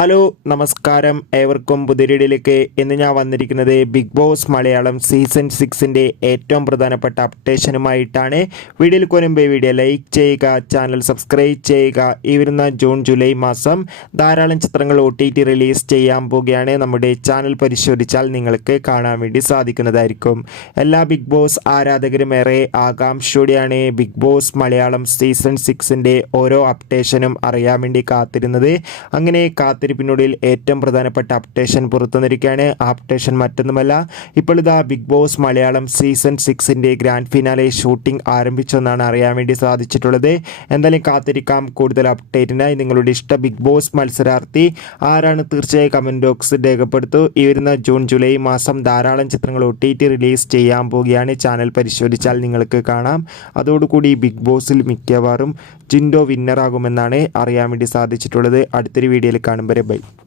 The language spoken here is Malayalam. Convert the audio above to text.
ഹലോ നമസ്കാരം. ഏവർക്കും പുതിരിടിലേക്ക് ഇന്ന് ഞാൻ വന്നിരിക്കുന്നത് ബിഗ് ബോസ് മലയാളം സീസൺ സിക്സിന്റെ ഏറ്റവും പ്രധാനപ്പെട്ട അപ്ഡേഷനുമായിട്ടാണ് വീഡിയോയിൽ കൊരുമ്പേ വീഡിയോ ലൈക്ക് ചെയ്യുക ചാനൽ സബ്സ്ക്രൈബ് ചെയ്യുക. ഈ വരുന്ന ജൂൺ ജൂലൈ മാസം ധാരാളം ചിത്രങ്ങൾ ഒ ടി ടി റിലീസ് ചെയ്യാൻ പോവുകയാണ്. നമ്മുടെ ചാനൽ പരിശോധിച്ചാൽ നിങ്ങൾക്ക് കാണാൻ വേണ്ടി സാധിക്കുന്നതായിരിക്കും. എല്ലാ ബിഗ് ബോസ് ആരാധകരും ഏറെ ആകാംക്ഷയോടെയാണ് ബിഗ് ബോസ് മലയാളം സീസൺ സിക്സിന്റെ ഓരോ അപ്ഡേഷനും അറിയാൻ വേണ്ടി കാത്തിരുന്നത്. അങ്ങനെ കാത്തിരിപ്പിനൊടുവിൽ ഏറ്റവും പ്രധാനപ്പെട്ട അപ്ഡേഷൻ പുറത്തുനിന്നിരിക്കുകയാണ് അപ്ഡേഷൻ മറ്റൊന്നുമല്ല ഇപ്പോൾ ഇതാ ബിഗ് ബോസ് മലയാളം സീസൺ സിക്സിന്റെ ഗ്രാൻഡ് ഫിനാലെ ഷൂട്ടിംഗ് ആരംഭിച്ചെന്നാണ് അറിയാൻ വേണ്ടി സാധിച്ചിട്ടുള്ളത്. എന്തായാലും കാത്തിരിക്കാം കൂടുതൽ അപ്ഡേറ്റിനായി നിങ്ങളുടെ ഇഷ്ട ബിഗ് ബോസ് മത്സരാർത്ഥി ആരാണ് തീർച്ചയായും കമന്റ് ബോക്സ് രേഖപ്പെടുത്തു. ഈ വരുന്ന ജൂൺ ജൂലൈ മാസം ധാരാളം ചിത്രങ്ങൾ ഒ ടി ടി റിലീസ് ചെയ്യാൻ പോവുകയാണ്. ചാനൽ പരിശോധിച്ചാൽ നിങ്ങൾക്ക് കാണാം. അതോടുകൂടി ബിഗ് ബോസിൽ മിക്കവാറും ജിൻഡോ വിന്നറാകുമെന്നാണ് അറിയാൻ വേണ്ടി സാധിച്ചിട്ടുള്ളത്. അടുത്തൊരു വീഡിയോയിൽ കാണും. everybody. Bye.